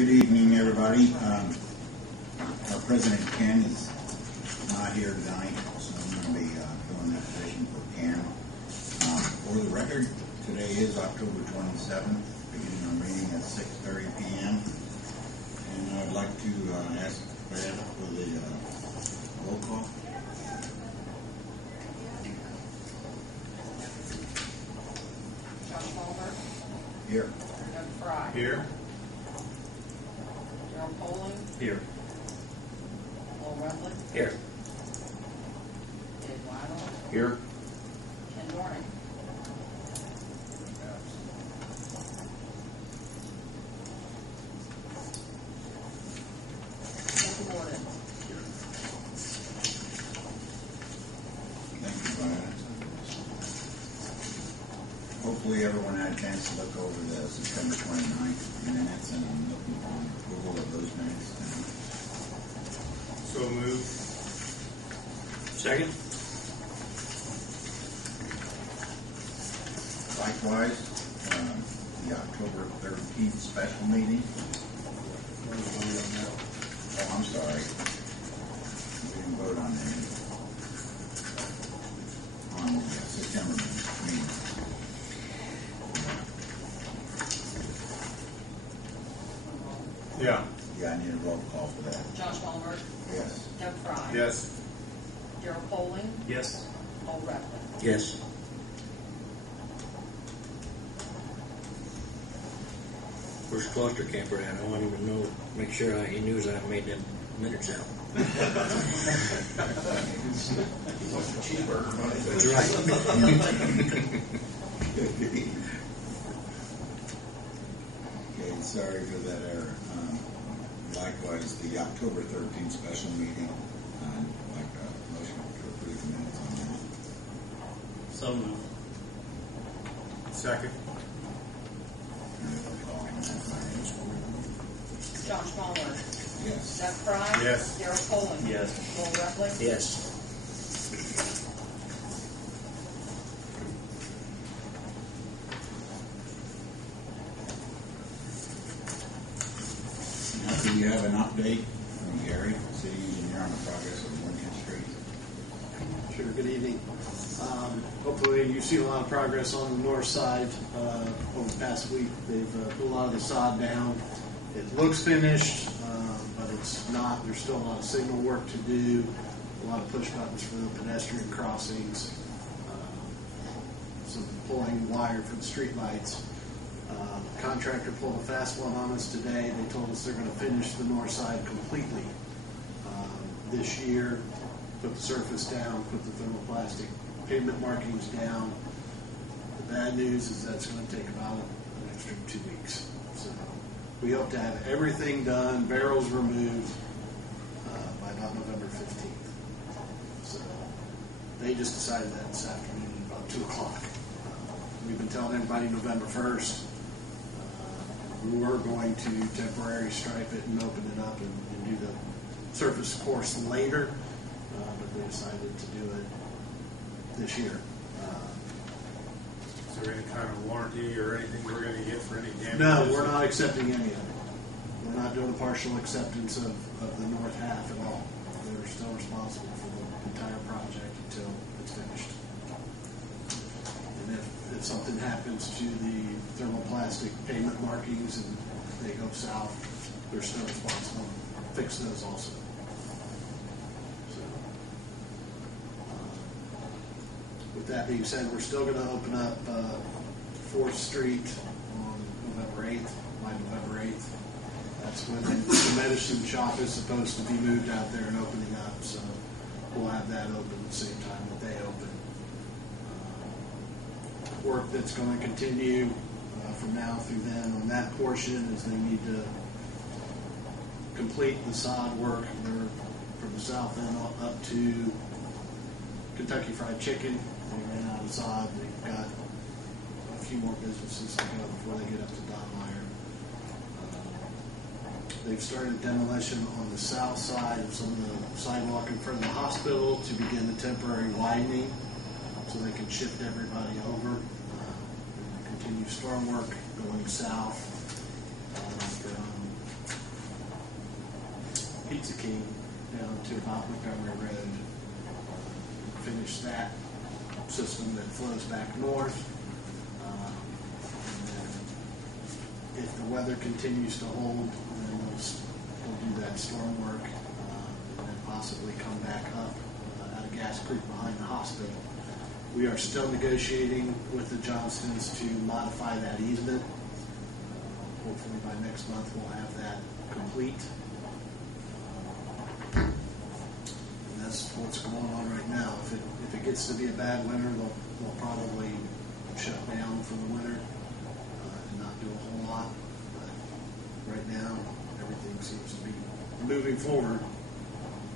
Good evening, everybody. Our president, Ken, is not here tonight, so I'm going to be filling that position for Ken. For the record, today is October 27th, beginning our meeting at 6:30 p.m. And I'd like to ask Brad for the roll call. John Palmer. Here. Doug Fry. Here. Gerald Poling. Here. Paul Rutley. Here. Dave Weidel. Here. Ken Warren. Jeff Gordon. Thank you, Brad. Hopefully everyone had a chance to look over the September 29th minutes, and I'm looking for approval of those minutes tonight. So moved. Second. Likewise, the October 13th special meeting. Oh, I'm sorry. We didn't vote on that. On the September meeting. Yeah. Yeah, I need a roll call for that. Josh Palmer. Yes. Doug Fry. Yes. Gerald Poling. Yes. Paul Rutley. Yes. Where's Cluster Camper at? I don't even know. Make sure he knew I made them minutes out. Cheeseburger money. That's right. Okay, sorry for that error. Likewise, the October 13th special meeting, I'd like a motion to approve the minutes on that. So moved. Second. Roll call on that. Josh Palmer. Yes. Doug Fry. Yes. Gerald Poling. Yes. Paul Rutley. Yes. Now, do you have an update from Gary, city engineer, on the progress of Lincoln Street? Sure, good evening. Hopefully you've seen a lot of progress on the north side over the past week. They've put a lot of the sod down. It looks finished, but it's not. There's still a lot of signal work to do, a lot of push buttons for the pedestrian crossings, some pulling wire for the street lights. Contractor pulled a fast one on us today. They told us they're going to finish the north side completely this year, put the surface down, put the thermoplastic pavement markings down. The bad news is that's going to take about an extra 2 weeks. So we hope to have everything done, barrels removed by about November 15th. So they just decided that this afternoon at about 2 o'clock. We've been telling everybody November 1st. We were going to temporary stripe it and open it up and do the surface course later, but they decided to do it this year. Is there any kind of warranty or anything we're going to get for any damages? No, we're not accepting any of it. We're not doing a partial acceptance of the north half at all. They're still responsible for the entire project until it's finished. And if something happens to the thermoplastic pavement markings and they go south, they're still responsible to fix those also. So, with that being said, we're still going to open up 4th Street on November 8th, by November 8th. That's when the medicine shop is supposed to be moved out there and opening up, so we'll have that open at the same time that they open. Work that's going to continue from now through then on that portion is they need to complete the sod work. They're from the south end up to Kentucky Fried Chicken. They ran out of sod. They've got a few more businesses to go before they get up to Don Meyer. They've started demolition on the south side of some of the sidewalk in front of the hospital to begin the temporary widening so they can shift everybody over. Continue storm work going south from Pizza King down to about Montgomery Road. Finish that system that flows back north. And then if the weather continues to hold, then we'll do that storm work and then possibly come back up out of Gas Creek behind the hospital. We are still negotiating with the Johnstons to modify that easement. Hopefully by next month we'll have that complete. And that's what's going on right now. If it gets to be a bad winter, they'll probably shut down for the winter and not do a whole lot. But right now, everything seems to be moving forward.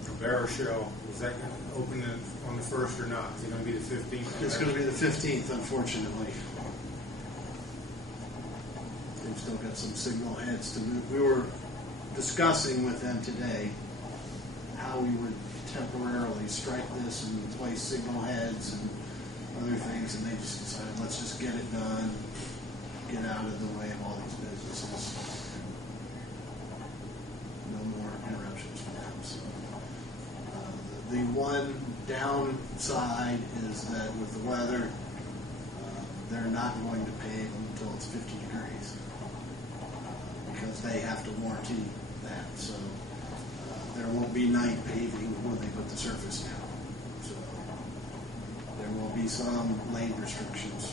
The barrel shell, is that going to open on the 1st or not? Is it going to be the 15th? It's going to be the 15th, unfortunately. They've still got some signal heads to move. We were discussing with them today how we would temporarily strike this and place signal heads and other things, and they just decided, let's just get it done, get out of the way of all these businesses. No more interruptions for them. So, the one downside is that with the weather, they're not going to pave until it's 50 degrees because they have to warranty that. So there won't be night paving when they put the surface down. So there will be some lane restrictions.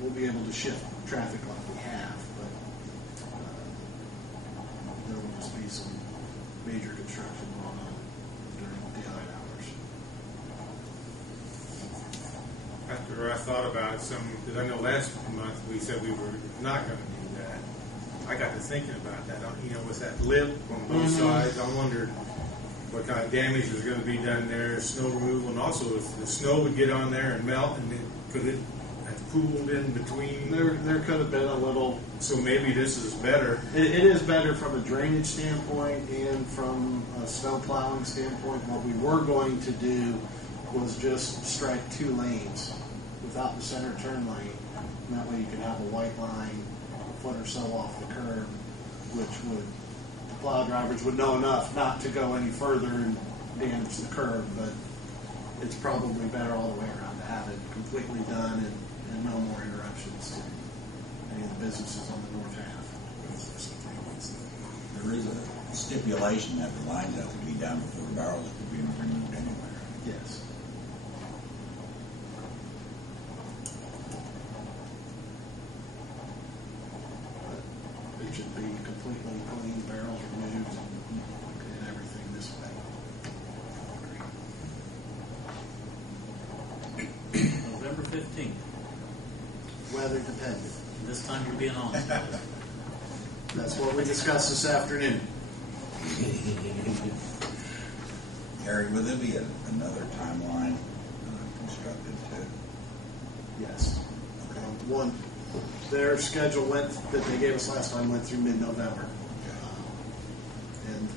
We'll be able to shift traffic like we have, but there will just be some major construction going on during daylight hours. After I thought about it because I know last month we said we were not going to do that. I got to thinking about that. With that lip on both sides, I wondered what kind of damage was going to be done there, snow removal, and also if the snow would get on there and melt, and could it have cooled in between? There could have been a little. So maybe this is better. It is better from a drainage standpoint and from a snow plowing standpoint. What we were going to do was just strike 2 lanes without the center turn lane. And that way you could have a white line a foot or so off the curb, which would, the plow drivers would know enough not to go any further and damage the curb, but it's probably better all the way around to have it completely done and no more interruptions to any of the businesses on the north half. There is a stipulation that the lines have to be down before the barrels could be removed anyway. Yes. It should be completely clean, barrels removed, and everything this way. November 15th. Weather dependent. This time you're being honest. That's what we discussed this afternoon. Harry, will there be another timeline constructed too? Yes. One, their schedule that they gave us last time went through mid-November. And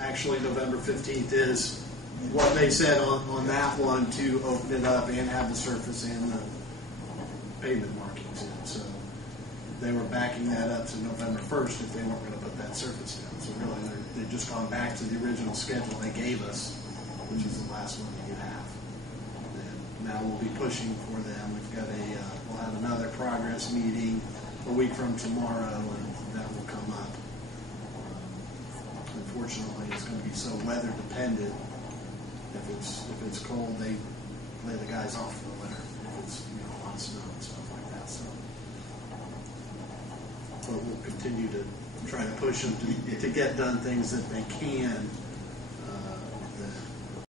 actually November 15th is what they said on that one to open it up and have the surface and the pavement markings in. So they were backing that up to November 1st if they weren't going to put that surface down. So really they've just gone back to the original schedule they gave us, which is the last one that you have. And now we'll be pushing for them. We've got we'll have another progress meeting a week from tomorrow, and that will come up. Unfortunately, it's going to be so weather dependent. If it's cold, they lay the guys off for the winter. If it's a lot of snow and stuff like that, so. But we'll continue to try to push them to get done things that they can